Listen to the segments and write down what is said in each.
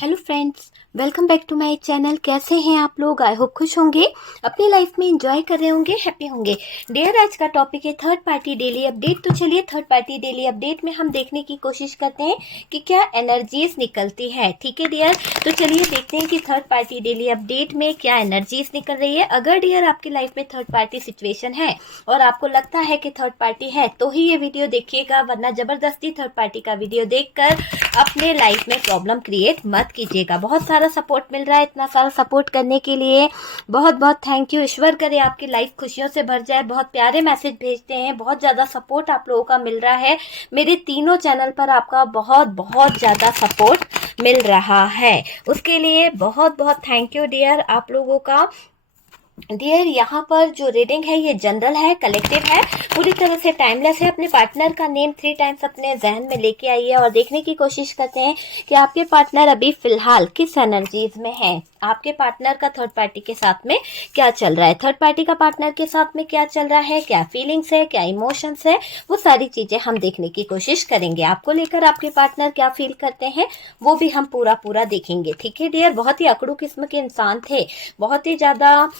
Hello friends, welcome back to my channel. कैसे हैं आप लोग? आई होप खुश होंगे, अपनी लाइफ में एंजॉय कर रहे होंगे, हैप्पी होंगे। डियर, आज का टॉपिक है थर्ड पार्टी डेली अपडेट। तो चलिए थर्ड पार्टी डेली अपडेट में हम देखने की कोशिश करते हैं कि क्या एनर्जीज निकलती है। ठीक है डियर, तो चलिए देखते हैं कि थर्ड पार्टी डेली अपडेट में क्या एनर्जीज निकल रही है। अगर डियर आपकी लाइफ में थर्ड पार्टी सिचुएशन है और आपको लगता है कि थर्ड पार्टी है तो ही ये वीडियो देखिएगा, वरना जबरदस्ती थर्ड पार्टी का वीडियो देखकर अपने लाइफ में प्रॉब्लम क्रिएट मत कीजिएगा। बहुत सारा सपोर्ट मिल रहा है, इतना सारा सपोर्ट करने के लिए बहुत बहुत थैंक यू। ईश्वर करे आपकी लाइफ खुशियों से भर जाए। बहुत प्यारे मैसेज भेजते हैं, बहुत ज़्यादा सपोर्ट आप लोगों का मिल रहा है। मेरे तीनों चैनल पर आपका बहुत बहुत ज़्यादा सपोर्ट मिल रहा है, उसके लिए बहुत बहुत थैंक यू डियर आप लोगों का। डियर, यहाँ पर जो रीडिंग है ये जनरल है, कलेक्टिव है, पूरी तरह से टाइमलेस है। अपने पार्टनर का नेम 3 टाइम्स अपने जहन में लेके आइए और देखने की कोशिश करते हैं कि आपके पार्टनर अभी फिलहाल किस एनर्जीज में है। आपके पार्टनर का थर्ड पार्टी के साथ में क्या चल रहा है, थर्ड पार्टी का पार्टनर के साथ में क्या चल रहा है, क्या फीलिंग्स है, क्या इमोशंस है, वो सारी चीजें हम देखने की कोशिश करेंगे। आपको लेकर आपके पार्टनर क्या फील करते हैं वो भी हम पूरा देखेंगे। ठीक है डियर, बहुत ही अकड़ू किस्म के इंसान थे, बहुत ही ज्यादा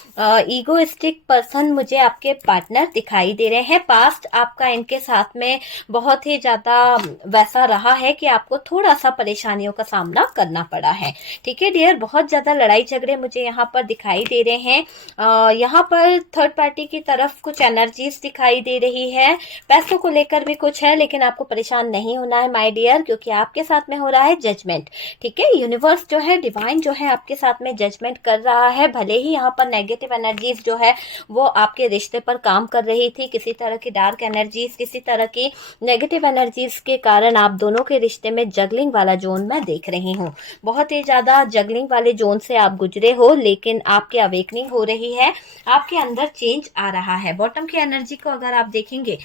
ईगोइस्टिक पर्सन मुझे आपके पार्टनर दिखाई दे रहे हैं। पास्ट आपका इनके साथ में बहुत ही ज्यादा वैसा रहा है कि आपको थोड़ा सा परेशानियों का सामना करना पड़ा है। ठीक है डियर, बहुत ज्यादा लड़ाई झगड़े मुझे यहाँ पर दिखाई दे रहे हैं। यहाँ पर थर्ड पार्टी की तरफ कुछ एनर्जीज दिखाई दे रही है। पैसों को लेकर भी कुछ है, लेकिन आपको परेशान नहीं होना है माय डियर, क्योंकि आपके साथ में हो रहा है जजमेंट। ठीक है, यूनिवर्स जो है, डिवाइन जो है आपके साथ में जजमेंट कर रहा है। भले ही यहाँ पर नेगेटिव एनर्जीज जो है वो आपके रिश्ते पर काम कर रही थी, किसी तरह की डार्क एनर्जीज, किसी तरह की नेगेटिव एनर्जीज के कारण आप दोनों के रिश्ते में जगलिंग वाला जोन मैं देख रही हूँ। बहुत ही ज्यादा जगलिंग वाले जोन से आप गुजरे हो, लेकिन आपकी अवेकनिंग हो रही है, आपके अंदर चेंज आ रहा है। बॉटम की एनर्जी को अगर आप देखेंगे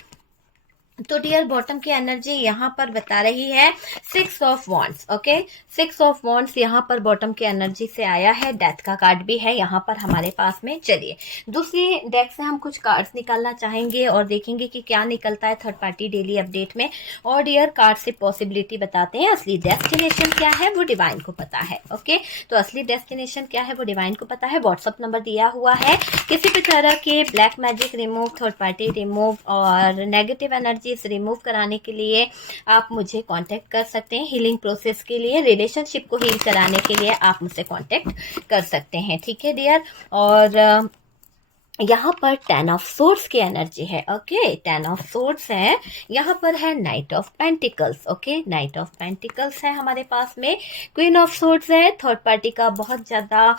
तो डियर, बॉटम की एनर्जी यहाँ पर बता रही है 6 of wands. Okay, 6 of wands यहाँ पर बॉटम की एनर्जी से आया है। डेथ का कार्ड भी है यहाँ पर हमारे पास में। चलिए दूसरी डेक से हम कुछ कार्ड्स निकालना चाहेंगे और देखेंगे कि क्या निकलता है थर्ड पार्टी डेली अपडेट में। और डियर, कार्ड से पॉसिबिलिटी बताते हैं। असली डेस्टिनेशन क्या है वो डिवाइन को पता है। ओके, तो असली डेस्टिनेशन क्या है वो डिवाइन को पता है। व्हाट्सअप नंबर दिया हुआ है। किसी भी तरह के black magic remove, third party remove और नेगेटिव एनर्जी रिमूव कराने के लिए आप मुझे कांटेक्ट कर सकते हैं। हीलिंग प्रोसेस के लिए, रिलेशनशिप को हील कराने के लिए आप मुझसे कांटेक्ट कर सकते हैं। ठीक है डियर, और यहाँ पर 10 ऑफ सोर्ड्स की एनर्जी है। ओके, 10 ऑफ सोर्ड्स है, यहाँ पर है night of pentacles. Okay, night of pentacles है हमारे पास में। क्वीन ऑफ सोर्ड्स है। थर्ड पार्टी का बहुत ज़्यादा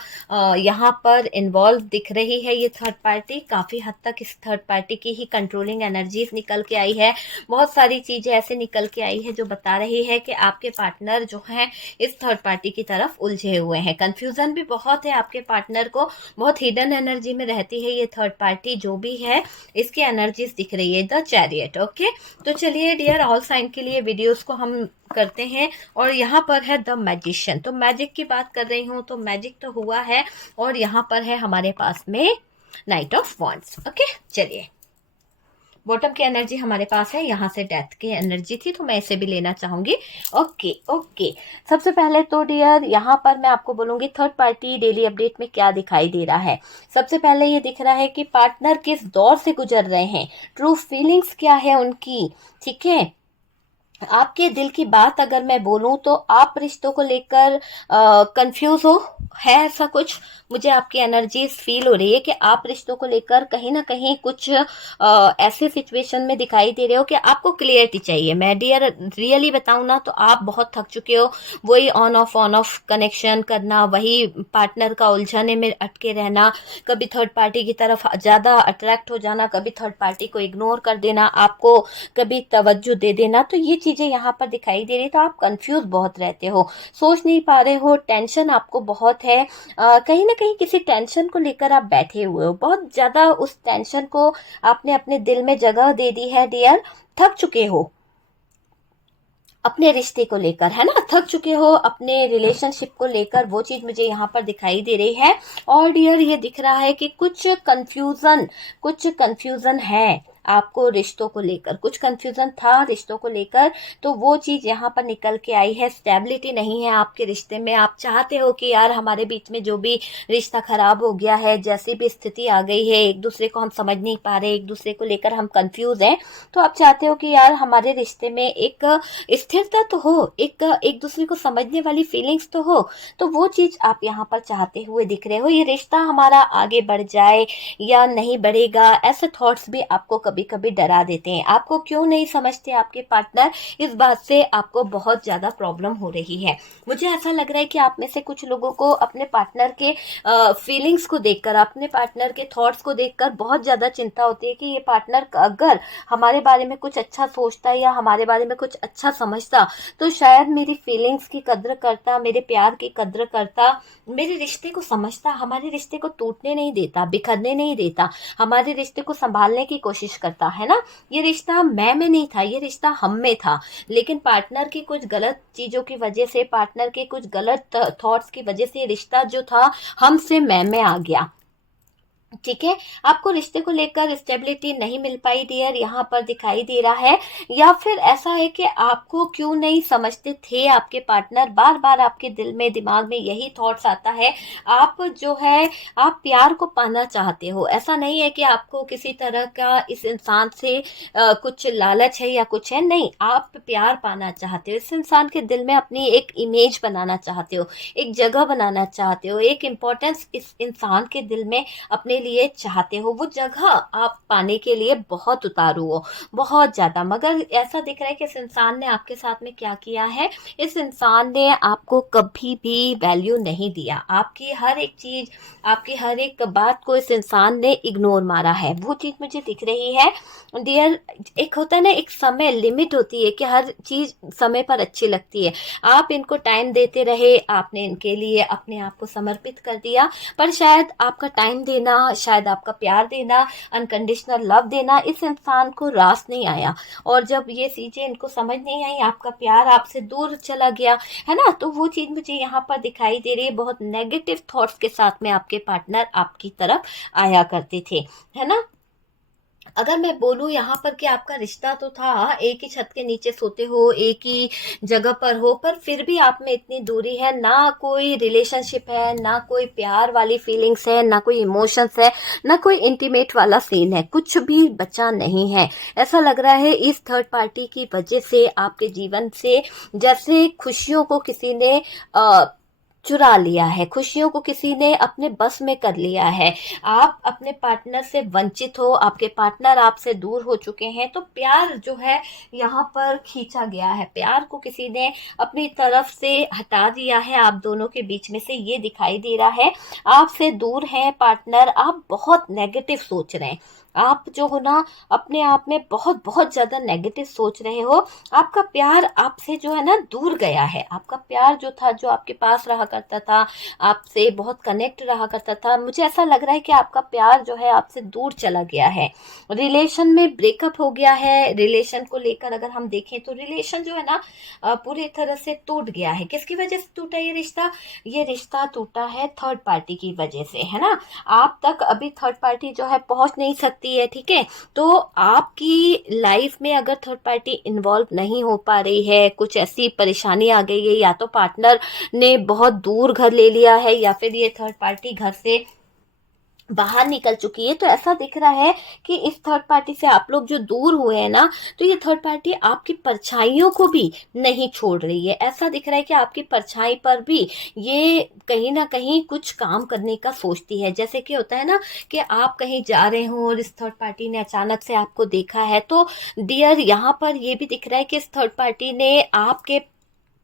यहाँ पर इन्वॉल्व दिख रही है ये थर्ड पार्टी। काफ़ी हद तक इस थर्ड पार्टी की ही कंट्रोलिंग एनर्जीज निकल के आई है। बहुत सारी चीज़ें ऐसे निकल के आई है जो बता रही है कि आपके पार्टनर जो हैं इस थर्ड पार्टी की तरफ उलझे हुए हैं। कन्फ्यूज़न भी बहुत है आपके पार्टनर को, बहुत हिडन एनर्जी में रहती है ये थर्ड पार्टी जो भी है, इसकी एनर्जीज दिख रही है। The chariot. ओके, तो चलिए डियर, ऑल साइन के लिए वीडियोस को हम करते हैं। और यहाँ पर है द मैजिशियन। तो मैजिक की बात कर रही हूँ तो मैजिक तो हुआ है, और यहाँ पर है हमारे पास में नाइट ऑफ वॉन्ड्स। ओके, चलिए बॉटम की एनर्जी हमारे पास है, यहाँ से डेथ की एनर्जी थी तो मैं इसे भी लेना चाहूंगी। ओके, सबसे पहले तो डियर यहाँ पर मैं आपको बोलूंगी थर्ड पार्टी डेली अपडेट में क्या दिखाई दे रहा है। सबसे पहले ये दिख रहा है कि पार्टनर किस दौर से गुजर रहे हैं, ट्रू फीलिंग्स क्या है उनकी। ठीक है, आपके दिल की बात अगर मैं बोलूं तो आप रिश्तों को लेकर कंफ्यूज हो, है ऐसा कुछ। मुझे आपकी एनर्जीज फील हो रही है कि आप रिश्तों को लेकर कहीं ना कहीं कुछ ऐसे सिचुएशन में दिखाई दे रहे हो कि आपको क्लियरिटी चाहिए। मैं डियर रियली बताऊं ना तो आप बहुत थक चुके हो। वही ऑन ऑफ कनेक्शन करना, वही पार्टनर का उलझने में अटके रहना, कभी थर्ड पार्टी की तरफ ज़्यादा अट्रैक्ट हो जाना, कभी थर्ड पार्टी को इग्नोर कर देना, आपको कभी तवज्जो दे देना। तो ये चीजें यहाँ पर दिखाई दे रही, तो आप कंफ्यूज बहुत रहते हो, सोच नहीं पा रहे हो, टेंशन आपको बहुत है। कहीं ना कहीं किसी टेंशन को लेकर आप बैठे हुए हो, बहुत ज्यादा उस टेंशन को आपने अपने दिल में जगह दे दी है डियर। थक चुके हो अपने रिश्ते को लेकर, है ना, थक चुके हो अपने रिलेशनशिप को लेकर, वो चीज मुझे यहाँ पर दिखाई दे रही है। और डियर ये दिख रहा है कि कुछ कंफ्यूजन है आपको रिश्तों को लेकर कुछ कंफ्यूजन था रिश्तों को लेकर, तो वो चीज यहाँ पर निकल के आई है। स्टेबिलिटी नहीं है आपके रिश्ते में। आप चाहते हो कि यार हमारे बीच में जो भी रिश्ता खराब हो गया है, जैसी भी स्थिति आ गई है, एक दूसरे को हम समझ नहीं पा रहे, एक दूसरे को लेकर हम कंफ्यूज हैं, तो आप चाहते हो कि यार हमारे रिश्ते में एक स्थिरता तो हो, एक दूसरे को समझने वाली फीलिंग्स तो हो। तो वो चीज आप यहाँ पर चाहते हुए दिख रहे हो। ये रिश्ता हमारा आगे बढ़ जाए या नहीं बढ़ेगा, ऐसे थॉट्स भी आपको कभी कभी डरा देते हैं। आपको क्यों नहीं समझते आपके पार्टनर, इस बात से आपको बहुत ज्यादा प्रॉब्लम हो रही है। मुझे ऐसा लग रहा है कि आप में से कुछ लोगों को अपने पार्टनर के फीलिंग्स को देखकर, अपने पार्टनर के थॉट्स को देखकर बहुत ज्यादा चिंता होती है कि ये पार्टनर अगर हमारे बारे में कुछ अच्छा सोचता या हमारे बारे में कुछ अच्छा समझता तो शायद मेरी फीलिंग्स की कद्र करता, मेरे प्यार की कद्र करता, मेरे रिश्ते को समझता, हमारे रिश्ते को टूटने नहीं देता, बिखरने नहीं देता, हमारे रिश्ते को संभालने की कोशिश करता है ना। ये रिश्ता मैं में नहीं था, ये रिश्ता हम में था, लेकिन पार्टनर की कुछ गलत चीजों की वजह से, पार्टनर के कुछ गलत थॉट्स की वजह से ये रिश्ता जो था हमसे मैं में आ गया। ठीक है, आपको रिश्ते को लेकर स्टेबिलिटी नहीं मिल पाई डियर, यहाँ पर दिखाई दे रहा है। या फिर ऐसा है कि आपको क्यों नहीं समझते थे आपके पार्टनर, बार बार आपके दिल में दिमाग में यही थॉट्स आता है। आप जो है आप प्यार को पाना चाहते हो, ऐसा नहीं है कि आपको किसी तरह का इस इंसान से कुछ लालच है या कुछ है, नहीं, आप प्यार पाना चाहते हो। इस इंसान के दिल में अपनी एक इमेज बनाना चाहते हो, एक जगह बनाना चाहते हो, एक इम्पोर्टेंस इस इंसान के दिल में अपने लिए चाहते हो। वो जगह आप पाने के लिए बहुत उतारू हो, बहुत ज्यादा। मगर ऐसा दिख रहा है कि इस इंसान ने आपके साथ में क्या किया है, इस इंसान ने आपको कभी भी वैल्यू नहीं दिया। आपकी हर एक चीज, आपकी हर एक बात को इस इंसान ने इग्नोर मारा है, वो चीज मुझे दिख रही है डियर। एक होता है ना, एक समय लिमिट होती है कि हर चीज समय पर अच्छी लगती है। आप इनको टाइम देते रहे, आपने इनके लिए अपने आप को समर्पित कर दिया, पर शायद आपका टाइम देना, शायद आपका प्यार देना, अनकंडीशनल लव देना इस इंसान को रास नहीं आया। और जब ये चीजें इनको समझ नहीं आई, आपका प्यार आपसे दूर चला गया, है ना, तो वो चीज मुझे यहाँ पर दिखाई दे रही है। बहुत नेगेटिव थॉट्स के साथ में आपके पार्टनर आपकी तरफ आया करते थे, है ना। अगर मैं बोलूं यहाँ पर कि आपका रिश्ता तो था, एक ही छत के नीचे सोते हो, एक ही जगह पर हो, पर फिर भी आप में इतनी दूरी है, ना कोई रिलेशनशिप है, ना कोई प्यार वाली फीलिंग्स है, ना कोई इमोशंस है, ना कोई इंटीमेट वाला सीन है, कुछ भी बचा नहीं है। ऐसा लग रहा है इस थर्ड पार्टी की वजह से आपके जीवन से जैसे खुशियों को किसी ने चुरा लिया है, खुशियों को किसी ने अपने बस में कर लिया है। आप अपने पार्टनर से वंचित हो, आपके पार्टनर आपसे दूर हो चुके हैं, तो प्यार जो है यहाँ पर खींचा गया है, प्यार को किसी ने अपनी तरफ से हटा दिया है आप दोनों के बीच में से, ये दिखाई दे रहा है। आपसे दूर है पार्टनर, आप बहुत नेगेटिव सोच रहे हैं, आप जो हो ना अपने आप में बहुत बहुत ज्यादा नेगेटिव सोच रहे हो। आपका प्यार आपसे जो है ना दूर गया है, आपका प्यार जो था, जो आपके पास रहा करता था, आपसे बहुत कनेक्ट रहा करता था, मुझे ऐसा लग रहा है कि आपका प्यार जो है आपसे दूर चला गया है। रिलेशन में ब्रेकअप हो गया है। रिलेशन को लेकर अगर हम देखें तो रिलेशन जो है ना पूरी तरह से टूट गया है। किसकी वजह से टूटा ये रिश्ता? ये रिश्ता टूटा है थर्ड पार्टी की वजह से, है ना। आप तक अभी थर्ड पार्टी जो है पहुंच नहीं सकती है, ठीक है। तो आपकी लाइफ में अगर थर्ड पार्टी इन्वॉल्व नहीं हो पा रही है, कुछ ऐसी परेशानी आ गई है, या तो पार्टनर ने बहुत दूर घर ले लिया है, या फिर ये थर्ड पार्टी घर से बाहर निकल चुकी है, तो ऐसा दिख रहा है कि इस थर्ड पार्टी से आप लोग जो दूर हुए हैं ना, तो ये थर्ड पार्टी आपकी परछाइयों को भी नहीं छोड़ रही है। ऐसा दिख रहा है कि आपकी परछाई पर भी ये कहीं ना कहीं कुछ काम करने का सोचती है। जैसे कि होता है ना कि आप कहीं जा रहे हो और इस थर्ड पार्टी ने अचानक से आपको देखा है, तो डियर यहाँ पर ये भी दिख रहा है कि इस थर्ड पार्टी ने आपके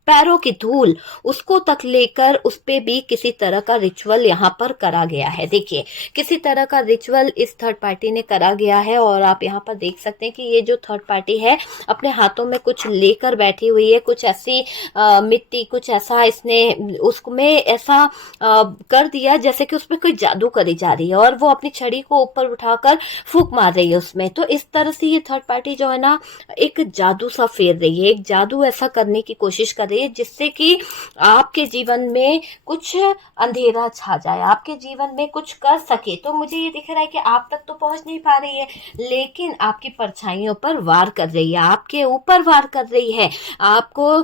पैरों की धूल उसको तक लेकर उस पे भी किसी तरह का रिचुअल यहाँ पर करा गया है। देखिए, किसी तरह का रिचुअल इस थर्ड पार्टी ने करा गया है, और आप यहाँ पर देख सकते हैं कि ये जो थर्ड पार्टी है अपने हाथों में कुछ लेकर बैठी हुई है, कुछ ऐसी मिट्टी, कुछ ऐसा इसने उसमें ऐसा कर दिया जैसे कि उसमें कोई जादू करी जा रही है, और वो अपनी छड़ी को ऊपर उठाकर फूंक मार रही है उसमें। तो इस तरह से ये थर्ड पार्टी जो है ना एक जादू सा फेर रही है, एक जादू ऐसा करने की कोशिश कर रही है, जिससे कि आपके जीवन में कुछ अंधेरा छा जाए, आपके जीवन में कुछ कर सके। तो मुझे ये दिख रहा है कि आप तक तो पहुंच नहीं पा रही है, लेकिन आपकी परछाइयों पर वार कर रही है, आपके ऊपर वार कर रही है, आपको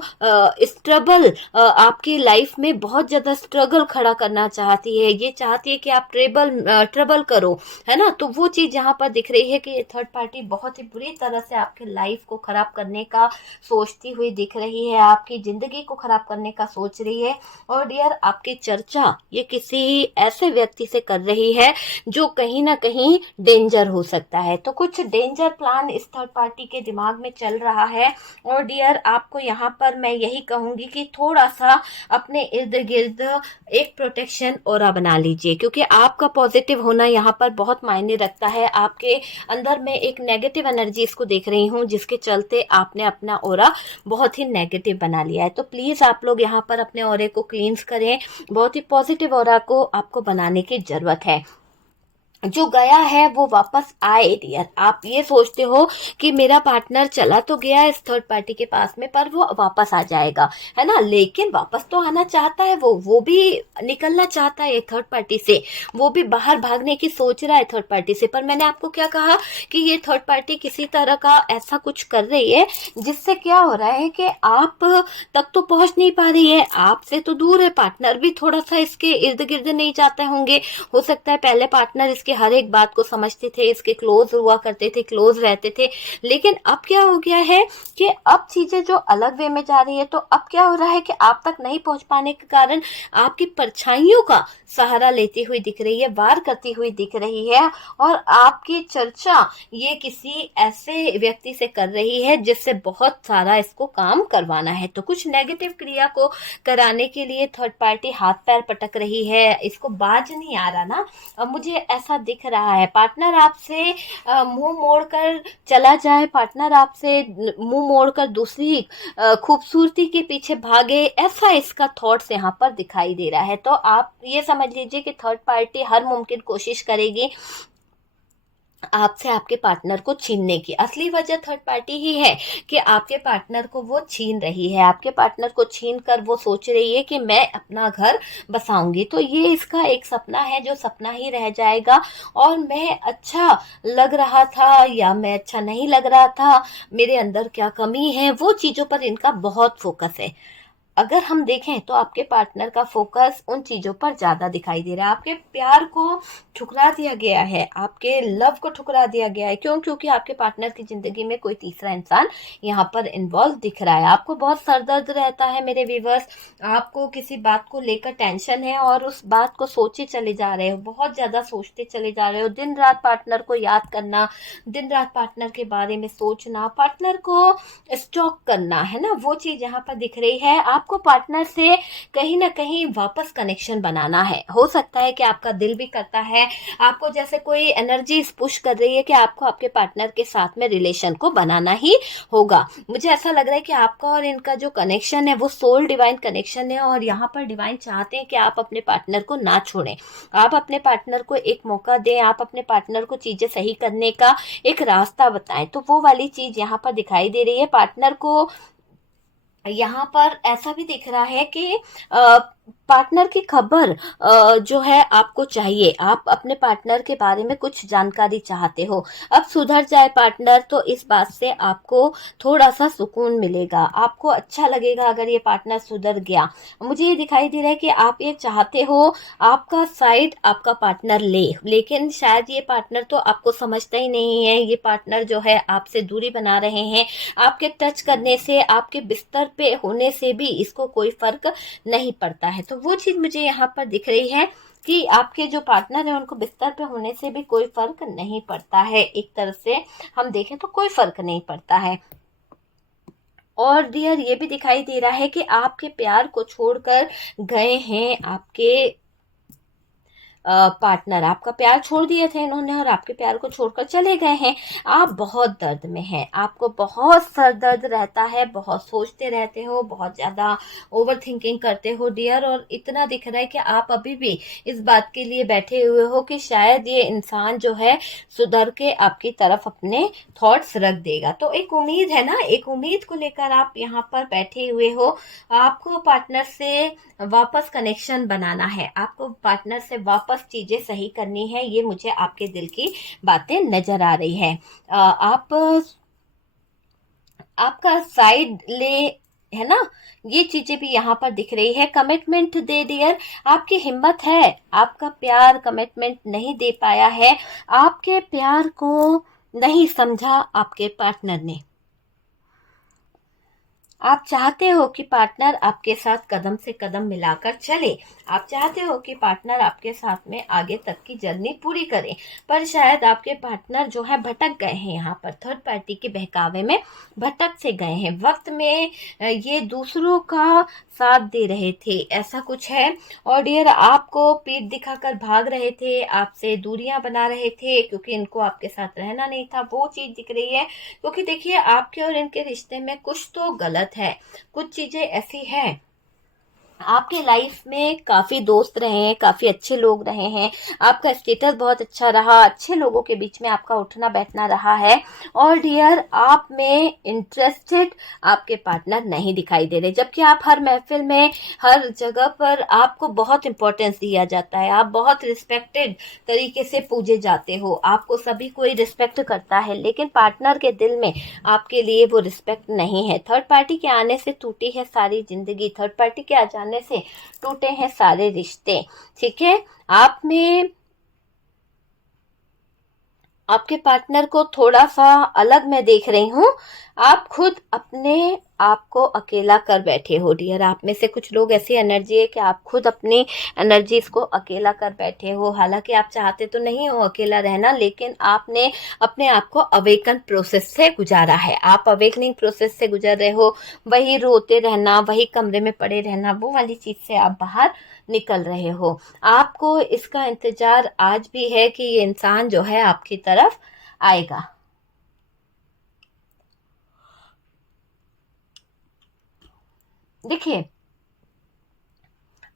स्ट्रगल, आपकी लाइफ में बहुत ज्यादा स्ट्रगल खड़ा करना चाहती है, ये चाहती है कि आप ट्रबल करो, है ना। तो वो चीज यहाँ पर दिख रही है कि ये थर्ड पार्टी बहुत ही बुरी तरह से आपके लाइफ को खराब करने का सोचती हुई दिख रही है, आपकी जिंदगी को खराब करने का सोच रही है। और डियर, आपकी चर्चा ये किसी ऐसे व्यक्ति से कर रही है जो कहीं ना कहीं डेंजर हो सकता है। तो कुछ डेंजर प्लान इस थर्ड पार्टी के दिमाग में चल रहा है। और डियर, आपको यहाँ पर मैं यही कहूंगी कि थोड़ा सा अपने इर्द गिर्द एक प्रोटेक्शन ऑरा बना लीजिए, क्योंकि आपका पॉजिटिव होना यहाँ पर बहुत मायने रखता है। आपके अंदर में एक नेगेटिव एनर्जी इसको देख रही हूँ, जिसके चलते आपने अपना ऑरा बहुत ही नेगेटिव बना लिया है। तो प्लीज आप लोग यहाँ पर अपने ऑरे को क्लींस करें, बहुत ही पॉजिटिव ऑरा को आपको बनाने की जरूरत है। जो गया है वो वापस आए डियर। आप ये सोचते हो कि मेरा पार्टनर चला तो गया इस थर्ड पार्टी के पास में, पर वो वापस आ जाएगा, है ना। लेकिन वापस तो आना चाहता है, वो भी निकलना चाहता है थर्ड पार्टी से, वो भी बाहर भागने की सोच रहा है थर्ड पार्टी से। पर मैंने आपको क्या कहा कि ये थर्ड पार्टी किसी तरह का ऐसा कुछ कर रही है जिससे क्या हो रहा है कि आप तक तो पहुंच नहीं पा रही है, आपसे तो दूर है। पार्टनर भी थोड़ा सा इसके इर्द गिर्द नहीं जाते होंगे, हो सकता है पहले पार्टनर इसके हर एक बात को समझते थे, इसके क्लोज हुआ करते थे, क्लोज रहते थे। लेकिन अब क्या हो गया है कि अब चीजें जो अलग वे में जा रही है, तो अब क्या हो रहा है कि आप तक नहीं पहुंच पाने के कारण आपकी परछाइयों का सहारा लेती हुई दिख रही है, वार करती हुई दिख रही है। और आपकी चर्चा ये किसी ऐसे व्यक्ति से कर रही है जिससे बहुत सारा इसको काम करवाना है। तो कुछ नेगेटिव क्रिया को कराने के लिए थर्ड पार्टी हाथ पैर पटक रही है, इसको बाज नहीं आ रहा ना। अब मुझे ऐसा दिख रहा है पार्टनर आपसे मुंह मोड़कर चला जाए, पार्टनर आपसे मुंह मोड़कर दूसरी खूबसूरती के पीछे भागे, ऐसा इसका थॉट्स यहाँ पर दिखाई दे रहा है। तो आप ये समझ लीजिए कि थर्ड पार्टी हर मुमकिन कोशिश करेगी आपसे आपके पार्टनर को छीनने की। असली वजह थर्ड पार्टी ही है कि आपके पार्टनर को वो छीन रही है, आपके पार्टनर को छीन कर वो सोच रही है कि मैं अपना घर बसाऊंगी। तो ये इसका एक सपना है जो सपना ही रह जाएगा। और मैं अच्छा लग रहा था या मैं अच्छा नहीं लग रहा था, मेरे अंदर क्या कमी है, वो चीजों पर इनका बहुत फोकस है। अगर हम देखें तो आपके पार्टनर का फोकस उन चीजों पर ज्यादा दिखाई दे रहा है। आपके प्यार को ठुकरा दिया गया है, आपके लव को ठुकरा दिया गया है। क्यों? क्योंकि आपके पार्टनर की जिंदगी में कोई तीसरा इंसान यहाँ पर इन्वॉल्व दिख रहा है। आपको बहुत सरदर्द रहता है मेरे व्यूवर्स, आपको किसी बात को लेकर टेंशन है और उस बात को सोचे चले जा रहे हो, बहुत ज्यादा सोचते चले जा रहे हो। दिन रात पार्टनर को याद करना, दिन रात पार्टनर के बारे में सोचना, पार्टनर को स्टॉक करना, है ना, वो चीज यहाँ पर दिख रही है। आपको पार्टनर से कहीं ना कहीं वापस कनेक्शन बनाना है। हो सकता है कि आपका दिल भी करता है, आपको जैसे कोई एनर्जी पुश कर रही है कि आपको आपके पार्टनर के साथ में रिलेशन को बनाना ही होगा। मुझे ऐसा लग रहा है कि आपका और इनका जो कनेक्शन है वो सोल डिवाइन कनेक्शन है, और यहाँ पर डिवाइन चाहते हैं कि आप अपने पार्टनर को ना छोड़ें, आप अपने पार्टनर को एक मौका दें, आप अपने पार्टनर को चीजें सही करने का एक रास्ता बताएं। तो वो वाली चीज यहाँ पर दिखाई दे रही है। पार्टनर को यहाँ पर ऐसा भी दिख रहा है कि पार्टनर की खबर जो है आपको चाहिए, आप अपने पार्टनर के बारे में कुछ जानकारी चाहते हो। अब सुधर जाए पार्टनर तो इस बात से आपको थोड़ा सा सुकून मिलेगा, आपको अच्छा लगेगा अगर ये पार्टनर सुधर गया। मुझे ये दिखाई दे रहा है कि आप ये चाहते हो आपका साइड आपका पार्टनर लेकिन शायद ये पार्टनर तो आपको समझता ही नहीं है। ये पार्टनर जो है आपसे दूरी बना रहे हैं, आपके टच करने से, आपके बिस्तर पे होने से भी इसको कोई फर्क नहीं पड़ता है। तो वो चीज मुझे यहाँ पर दिख रही है कि आपके जो पार्टनर है उनको बिस्तर पे होने से भी कोई फर्क नहीं पड़ता है। एक तरह से हम देखें तो कोई फर्क नहीं पड़ता है। और डियर, ये भी दिखाई दे रहा है कि आपके प्यार को छोड़कर गए हैं आपके पार्टनर आपका प्यार छोड़ दिए थे इन्होंने और आपके प्यार को छोड़कर चले गए हैं। आप बहुत दर्द में हैं, आपको बहुत सर दर्द रहता है, बहुत सोचते रहते हो, बहुत ज़्यादा ओवर थिंकिंग करते हो डियर, और इतना दिख रहा है कि आप अभी भी इस बात के लिए बैठे हुए हो कि शायद ये इंसान जो है सुधर के आपकी तरफ अपने थॉट्स रख देगा। तो एक उम्मीद है ना, एक उम्मीद को लेकर आप यहाँ पर बैठे हुए हो। आपको पार्टनर से वापस कनेक्शन बनाना है, आपको पार्टनर से वापस चीजें सही करनी है, ये मुझे आपके दिल की बातें नजर आ रही है। आपका साइड ले, है ना, ये चीजें भी यहाँ पर दिख रही है। कमिटमेंट दे डियर, आपकी हिम्मत है, आपका प्यार कमिटमेंट नहीं दे पाया है, आपके प्यार को नहीं समझा आपके पार्टनर ने। आप चाहते हो कि पार्टनर आपके साथ कदम से कदम मिलाकर चले, आप चाहते हो कि पार्टनर आपके साथ में आगे तक की जर्नी पूरी करे, पर शायद आपके पार्टनर जो है भटक गए हैं, यहाँ पर थर्ड पार्टी के बहकावे में भटक से गए हैं। वक्त में ये दूसरों का साथ दे रहे थे, ऐसा कुछ है। और डियर, आपको पीठ दिखाकर भाग रहे थे, आपसे दूरियां बना रहे थे, क्योंकि इनको आपके साथ रहना नहीं था, वो चीज दिख रही है। क्योंकि देखिए, आपके और इनके रिश्ते में कुछ तो गलत है, कुछ चीजें ऐसी हैं। आपके लाइफ में काफी दोस्त रहे हैं, काफी अच्छे लोग रहे हैं, आपका स्टेटस बहुत अच्छा रहा, अच्छे लोगों के बीच में आपका उठना बैठना रहा है। और डियर, आप में इंटरेस्टेड आपके पार्टनर नहीं दिखाई दे रहे, जबकि आप हर महफिल में, हर जगह पर आपको बहुत इंपॉर्टेंस दिया जाता है, आप बहुत रिस्पेक्टेड तरीके से पूजे जाते हो, आपको सभी कोई रिस्पेक्ट करता है, लेकिन पार्टनर के दिल में आपके लिए वो रिस्पेक्ट नहीं है। थर्ड पार्टी के आने से टूटी है सारी जिंदगी, थर्ड पार्टी के आ जाने से टूटे हैं सारे रिश्ते। ठीक है, आप में आपके पार्टनर को थोड़ा सा अलग मैं देख रही हूँ। आप खुद अपने आप को अकेला कर बैठे हो डियर। आप में से कुछ लोग ऐसी एनर्जी है कि आप खुद अपनी एनर्जीज को अकेला कर बैठे हो। हालांकि आप चाहते तो नहीं हो अकेला रहना, लेकिन आपने अपने आप को अवेकन प्रोसेस से गुजारा है, आप अवेकनिंग प्रोसेस से गुजर रहे हो। वही रोते रहना, वही कमरे में पड़े रहना, वो वाली चीज से आप बाहर निकल रहे हो। आपको इसका इंतजार आज भी है कि ये इंसान जो है आपकी तरफ आएगा। देखिए,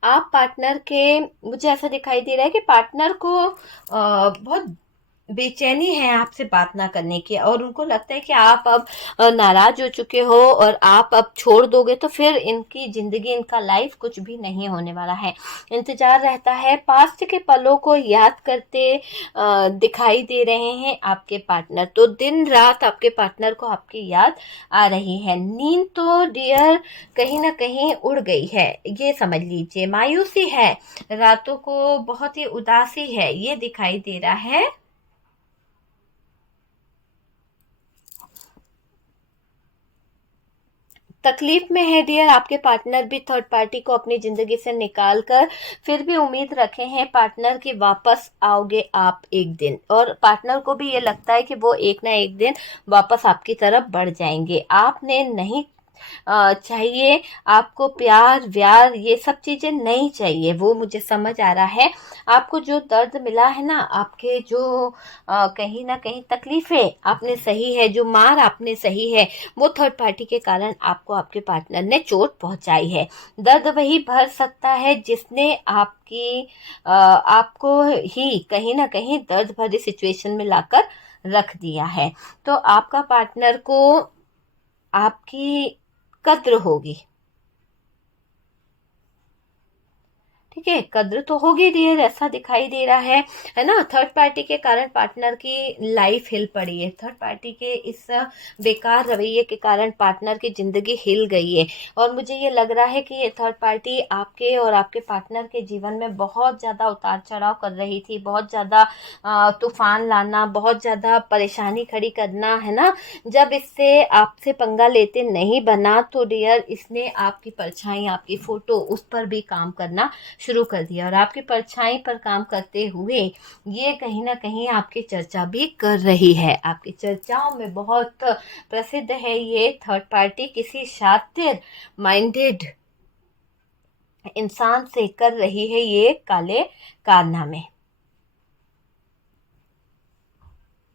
आप पार्टनर के, मुझे ऐसा दिखाई दे रहा है कि पार्टनर को बहुत बेचैनी है आपसे बात ना करने की, और उनको लगता है कि आप अब नाराज हो चुके हो और आप अब छोड़ दोगे तो फिर इनकी जिंदगी, इनका लाइफ कुछ भी नहीं होने वाला है। इंतजार रहता है, पास्ट के पलों को याद करते दिखाई दे रहे हैं आपके पार्टनर। तो दिन रात आपके पार्टनर को आपकी याद आ रही है। नींद तो डियर कहीं ना कहीं उड़ गई है, ये समझ लीजिए। मायूसी है, रातों को बहुत ही उदासी है, ये दिखाई दे रहा है। तकलीफ में है डियर, आपके पार्टनर भी थर्ड पार्टी को अपनी जिंदगी से निकाल कर फिर भी उम्मीद रखे हैं पार्टनर की वापस आओगे आप एक दिन, और पार्टनर को भी ये लगता है कि वो एक ना एक दिन वापस आपकी तरफ बढ़ जाएंगे। आपने नहीं चाहिए, आपको प्यार व्यार ये सब चीजें नहीं चाहिए, वो मुझे समझ आ रहा है। आपको जो दर्द मिला है ना, आपके जो कहीं ना कहीं तकलीफें आपने सही है, जो मार आपने सही है, वो थर्ड पार्टी के कारण आपको आपके पार्टनर ने चोट पहुंचाई है। दर्द वही भर सकता है जिसने आपको ही कहीं ना कहीं दर्द भरी सिचुएशन में लाकर रख दिया है। तो आपका पार्टनर को आपकी कद्र होगी, ठीक है, कद्र तो होगी डियर, ऐसा दिखाई दे रहा है ना। थर्ड पार्टी के कारण पार्टनर की लाइफ हिल पड़ी है, थर्ड पार्टी के इस बेकार रवैये के कारण पार्टनर की जिंदगी हिल गई है। और मुझे ये लग रहा है कि ये थर्ड पार्टी आपके और आपके पार्टनर के जीवन में बहुत ज़्यादा उतार चढ़ाव कर रही थी, बहुत ज़्यादा तूफान लाना, बहुत ज़्यादा परेशानी खड़ी करना, है ना। जब इससे आपसे पंगा लेते नहीं बना तो डियर इसने आपकी परछाई, आपकी फोटो, उस पर भी काम करना शुरू कर दिया, और आपकी परछाई पर काम करते हुए ये कहीं ना कहीं आपकी चर्चा भी कर रही है। आपकी चर्चाओं में बहुत प्रसिद्ध है ये थर्ड पार्टी, किसी शातिर माइंडेड इंसान से कर रही है ये काले कारनामे।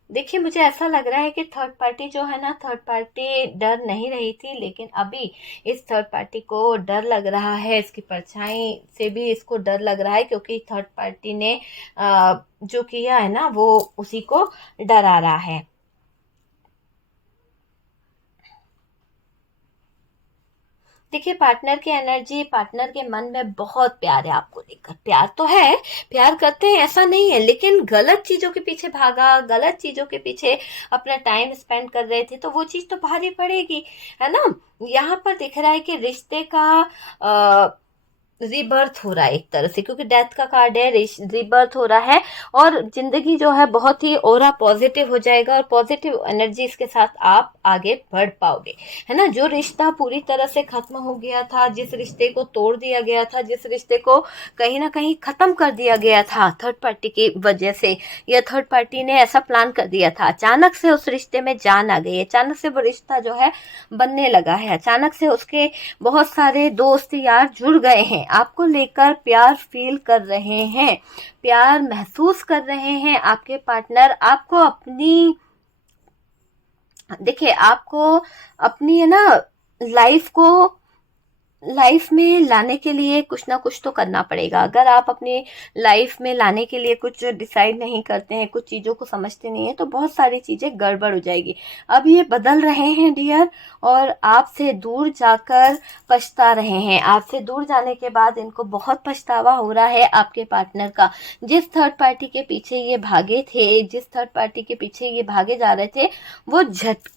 देखिए मुझे ऐसा लग रहा है कि थर्ड पार्टी जो है ना, थर्ड पार्टी डर नहीं रही थी, लेकिन अभी इस थर्ड पार्टी को डर लग रहा है, इसकी परछाई से भी इसको डर लग रहा है, क्योंकि थर्ड पार्टी ने जो किया है ना वो उसी को डरा रहा है। देखिए पार्टनर की एनर्जी, पार्टनर के मन में बहुत प्यार है आपको लेकर, प्यार तो है, प्यार करते हैं ऐसा नहीं है, लेकिन गलत चीजों के पीछे भागा, गलत चीजों के पीछे अपना टाइम स्पेंड कर रहे थे, तो वो चीज तो भारी पड़ेगी, है ना। यहाँ पर दिख रहा है कि रिश्ते का रीबर्थ हो रहा है एक तरह से, क्योंकि डेथ का कार्ड है, रीबर्थ हो रहा है, और जिंदगी जो है बहुत ही ओरा पॉजिटिव हो जाएगा, और पॉजिटिव एनर्जी के साथ आप आगे बढ़ पाओगे, है ना। जो रिश्ता पूरी तरह से खत्म हो गया था, जिस रिश्ते को तोड़ दिया गया था, जिस रिश्ते को कहीं ना कहीं खत्म कर दिया गया था थर्ड पार्टी की वजह से, या थर्ड पार्टी ने ऐसा प्लान कर दिया था, अचानक से उस रिश्ते में जान आ गई, अचानक से वो रिश्ता जो है बनने लगा है, अचानक से उसके बहुत सारे दोस्त यार जुड़ गए हैं, आपको लेकर प्यार फील कर रहे हैं, प्यार महसूस कर रहे हैं आपके पार्टनर, आपको अपनी, देखिए आपको अपनी है ना लाइफ में लाने के लिए कुछ ना कुछ तो करना पड़ेगा। अगर आप अपनी लाइफ में लाने के लिए कुछ डिसाइड नहीं करते हैं, कुछ चीज़ों को समझते नहीं है, तो बहुत सारी चीज़ें गड़बड़ हो जाएगी। अब ये बदल रहे हैं डियर, और आपसे दूर जाकर पछता रहे हैं, आपसे दूर जाने के बाद इनको बहुत पछतावा हो रहा है आपके पार्टनर का। जिस थर्ड पार्टी के पीछे ये भागे थे, जिस थर्ड पार्टी के पीछे ये भागे जा रहे थे, वो झटका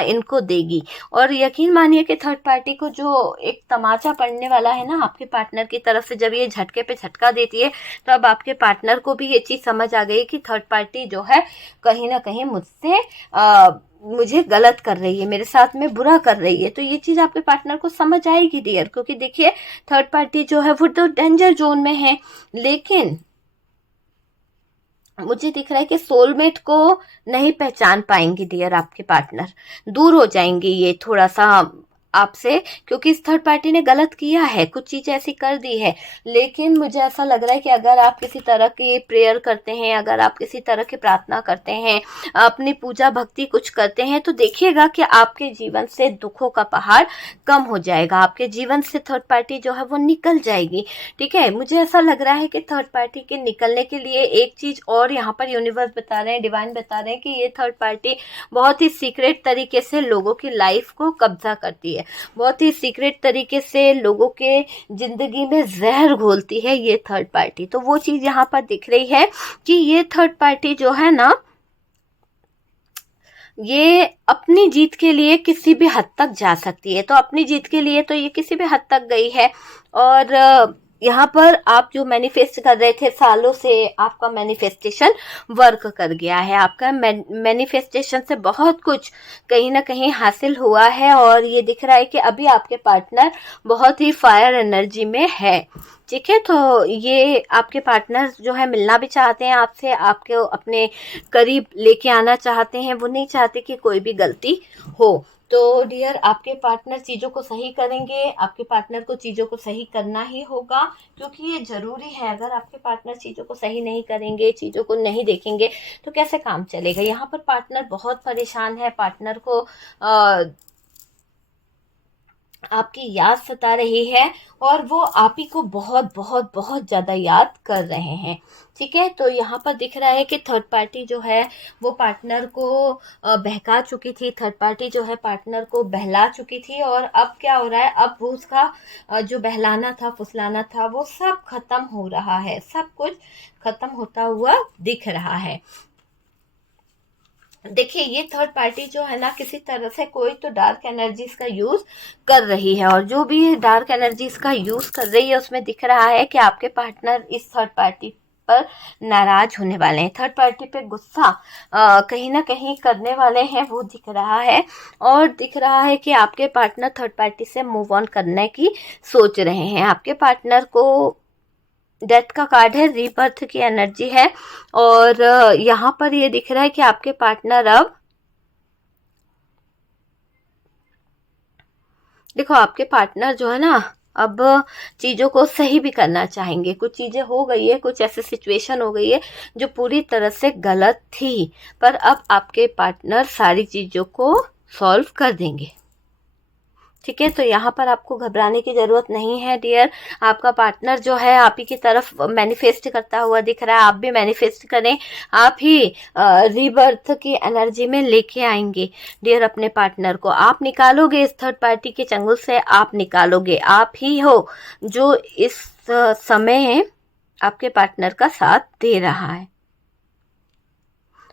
इनको देगी, और यकीन मानिए कि थर्ड पार्टी को जो एक तमाचा पड़ने वाला है ना आपके पार्टनर की तरफ से, जब ये झटके पे झटका देती है, तो अब आपके पार्टनर को भी ये चीज समझ आ गई कि थर्ड पार्टी जो है कहीं ना कहीं मुझे गलत कर रही है, मेरे साथ में बुरा कर रही है, तो ये चीज आपके पार्टनर को समझ आएगी डियर, क्योंकि देखिए थर्ड पार्टी जो है वो तो डेंजर जोन में है, लेकिन मुझे दिख रहा है कि सोलमेट को नहीं पहचान पाएंगे डियर आपके पार्टनर, दूर हो जाएंगे ये थोड़ा सा आपसे, क्योंकि इस थर्ड पार्टी ने गलत किया है, कुछ चीज ऐसी कर दी है। लेकिन मुझे ऐसा लग रहा है कि अगर आप किसी तरह की प्रेयर करते हैं, अगर आप किसी तरह की प्रार्थना करते हैं, अपनी पूजा भक्ति कुछ करते हैं, तो देखिएगा कि आपके जीवन से दुखों का पहाड़ कम हो जाएगा, आपके जीवन से थर्ड पार्टी जो है वो निकल जाएगी। ठीक है, मुझे ऐसा लग रहा है कि थर्ड पार्टी के निकलने के लिए एक चीज और यहाँ पर यूनिवर्स बता रहे हैं, डिवाइन बता रहे हैं कि ये थर्ड पार्टी बहुत ही सीक्रेट तरीके से लोगों की लाइफ को कब्जा करती है, बहुत ही सीक्रेट तरीके से लोगों के जिंदगी में जहर घोलती है ये थर्ड पार्टी। तो वो चीज यहाँ पर दिख रही है कि ये थर्ड पार्टी जो है ना, ये अपनी जीत के लिए किसी भी हद तक जा सकती है, तो अपनी जीत के लिए तो ये किसी भी हद तक गई है, और यहाँ पर आप जो मैनिफेस्ट कर रहे थे सालों से, आपका मैनिफेस्टेशन वर्क कर गया है, आपका मैनिफेस्टेशन से बहुत कुछ कहीं ना कहीं हासिल हुआ है, और ये दिख रहा है कि अभी आपके पार्टनर बहुत ही फायर एनर्जी में है। ठीक है, तो ये आपके पार्टनर जो है मिलना भी चाहते हैं आपसे, आपके अपने करीब लेके आना चाहते हैं, वो नहीं चाहते कि कोई भी गलती हो। तो डियर आपके पार्टनर चीज़ों को सही करेंगे, आपके पार्टनर को चीज़ों को सही करना ही होगा, क्योंकि ये ज़रूरी है। अगर आपके पार्टनर चीज़ों को सही नहीं करेंगे, चीज़ों को नहीं देखेंगे, तो कैसे काम चलेगा। यहाँ पर पार्टनर बहुत परेशान है, पार्टनर को आपकी याद सता रही है, और वो आप ही को बहुत बहुत बहुत ज़्यादा याद कर रहे हैं। ठीक है, तो यहाँ पर दिख रहा है कि थर्ड पार्टी जो है वो पार्टनर को बहका चुकी थी, थर्ड पार्टी जो है पार्टनर को बहला चुकी थी, और अब क्या हो रहा है, अब वो उसका जो बहलाना था, फुसलाना था, वो सब खत्म हो रहा है, सब कुछ खत्म होता हुआ दिख रहा है। देखिए ये थर्ड पार्टी जो है ना, किसी तरह से कोई तो डार्क एनर्जीज का यूज कर रही है, और जो भी डार्क एनर्जीज का यूज कर रही है उसमें दिख रहा है कि आपके पार्टनर इस थर्ड पार्टी पर नाराज होने वाले हैं, थर्ड पार्टी पे गुस्सा कहीं ना कहीं करने वाले हैं, वो दिख रहा है। और दिख रहा है कि आपके पार्टनर थर्ड पार्टी से मूव ऑन करने की सोच रहे हैं। आपके पार्टनर को डेथ का कार्ड है, रीबर्थ की एनर्जी है, और यहाँ पर ये दिख रहा है कि आपके पार्टनर अब, देखो आपके पार्टनर जो है ना अब चीज़ों को सही भी करना चाहेंगे। कुछ चीज़ें हो गई है, कुछ ऐसी सिचुएशन हो गई है जो पूरी तरह से गलत थी, पर अब आपके पार्टनर सारी चीज़ों को सॉल्व कर देंगे। ठीक है, तो यहाँ पर आपको घबराने की ज़रूरत नहीं है डियर। आपका पार्टनर जो है आप ही की तरफ मैनिफेस्ट करता हुआ दिख रहा है। आप भी मैनिफेस्ट करें, आप ही रीबर्थ की एनर्जी में लेके आएंगे डियर अपने पार्टनर को। आप निकालोगे इस थर्ड पार्टी के चंगुल से, आप निकालोगे। आप ही हो जो इस समय आपके पार्टनर का साथ दे रहा है।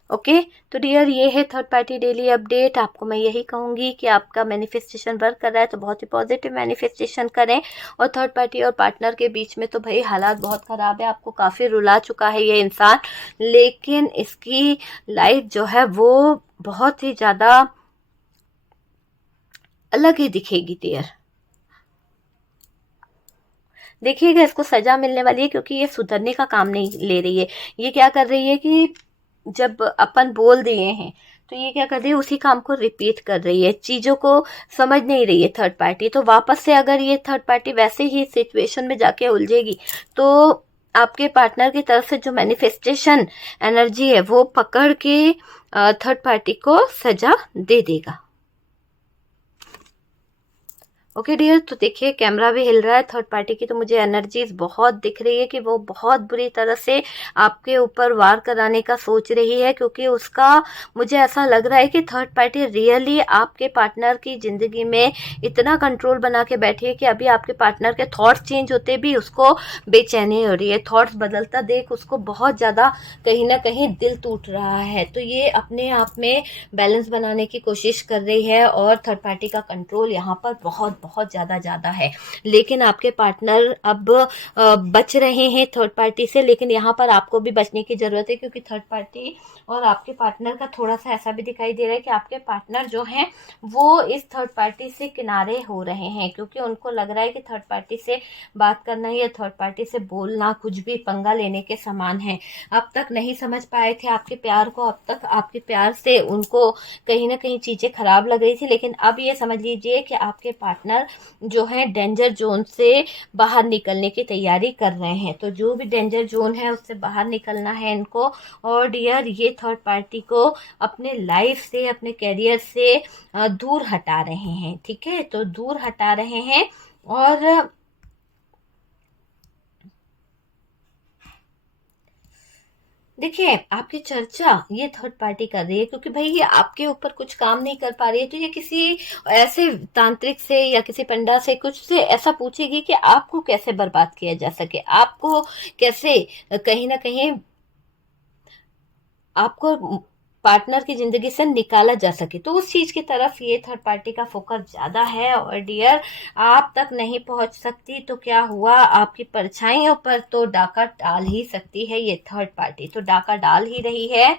ओके, तो डियर ये है थर्ड पार्टी डेली अपडेट। आपको मैं यही कहूँगी कि आपका मैनिफेस्टेशन वर्क कर रहा है तो बहुत ही पॉजिटिव मैनिफेस्टेशन करें। और थर्ड पार्टी और पार्टनर के बीच में तो भाई हालात बहुत ख़राब है, आपको काफ़ी रुला चुका है ये इंसान, लेकिन इसकी लाइफ जो है वो बहुत ही ज़्यादा अलग ही दिखेगी डियर। देखिएगा, इसको सज़ा मिलने वाली है क्योंकि ये सुधरने का काम नहीं ले रही है। ये क्या कर रही है कि जब अपन बोल दिए हैं तो ये क्या कर रही है, उसी काम को रिपीट कर रही है, चीज़ों को समझ नहीं रही है थर्ड पार्टी। तो वापस से अगर ये थर्ड पार्टी वैसे ही सिचुएशन में जाके उलझेगी तो आपके पार्टनर की तरफ से जो मैनिफेस्टेशन एनर्जी है वो पकड़ के थर्ड पार्टी को सजा दे देगा। ओके डियर, तो देखिए कैमरा भी हिल रहा है थर्ड पार्टी की, तो मुझे एनर्जीज बहुत दिख रही है कि वो बहुत बुरी तरह से आपके ऊपर वार कराने का सोच रही है, क्योंकि उसका मुझे ऐसा लग रहा है कि थर्ड पार्टी रियली आपके पार्टनर की ज़िंदगी में इतना कंट्रोल बना के बैठी है कि अभी आपके पार्टनर के थॉट्स चेंज होते भी उसको बेचैनी हो रही है। थॉट्स बदलता देख उसको बहुत ज़्यादा कहीं ना कहीं दिल टूट रहा है। तो ये अपने आप में बैलेंस बनाने की कोशिश कर रही है और थर्ड पार्टी का कंट्रोल यहाँ पर बहुत बहुत ज़्यादा है। लेकिन आपके पार्टनर अब बच रहे हैं थर्ड पार्टी से, लेकिन यहाँ पर आपको भी बचने की ज़रूरत है, क्योंकि थर्ड पार्टी और आपके पार्टनर का थोड़ा सा ऐसा भी दिखाई दे रहा है कि आपके पार्टनर जो हैं वो इस थर्ड पार्टी से किनारे हो रहे हैं, क्योंकि उनको लग रहा है कि थर्ड पार्टी से बात करना या थर्ड पार्टी से बोलना कुछ भी पंगा लेने के समान है। अब तक नहीं समझ पाए थे आपके प्यार को, अब तक आपके प्यार से उनको कहीं ना कहीं चीज़ें खराब लग रही थी, लेकिन अब ये समझ लीजिए कि आपके पार्टनर जो है डेंजर जोन से बाहर निकलने की तैयारी कर रहे हैं। तो जो भी डेंजर जोन है उससे बाहर निकलना है इनको। और डियर ये थर्ड पार्टी को अपने लाइफ से, अपने कैरियर से दूर हटा रहे हैं। ठीक है, तो दूर हटा रहे हैं। और देखिए आपकी चर्चा ये थर्ड पार्टी कर रही है, क्योंकि भाई ये आपके ऊपर कुछ काम नहीं कर पा रही है, तो ये किसी ऐसे तांत्रिक से या किसी पंडा से कुछ से ऐसा पूछेगी कि आपको कैसे बर्बाद किया जा सके, आपको कैसे कहीं ना कहीं आपको पार्टनर की जिंदगी से निकाला जा सके। तो उस चीज की तरफ ये थर्ड पार्टी का फोकस ज्यादा है। और डियर आप तक नहीं पहुंच सकती तो क्या हुआ, आपकी परछाइयों पर तो डाका डाल ही सकती है ये थर्ड पार्टी, तो डाका डाल ही रही है।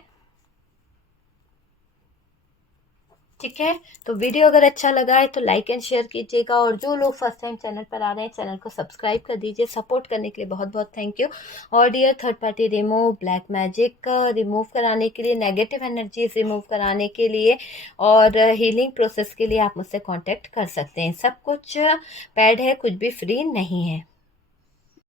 ठीक है, तो वीडियो अगर अच्छा लगा है तो लाइक एंड शेयर कीजिएगा, और जो लोग फर्स्ट टाइम चैनल पर आ रहे हैं चैनल को सब्सक्राइब कर दीजिए। सपोर्ट करने के लिए बहुत बहुत थैंक यू। और dear third party remove, black magic remove कराने के लिए, नेगेटिव एनर्जीज रिमूव कराने के लिए और हीलिंग प्रोसेस के लिए आप मुझसे कॉन्टेक्ट कर सकते हैं। सब कुछ पेड है, कुछ भी फ्री नहीं है।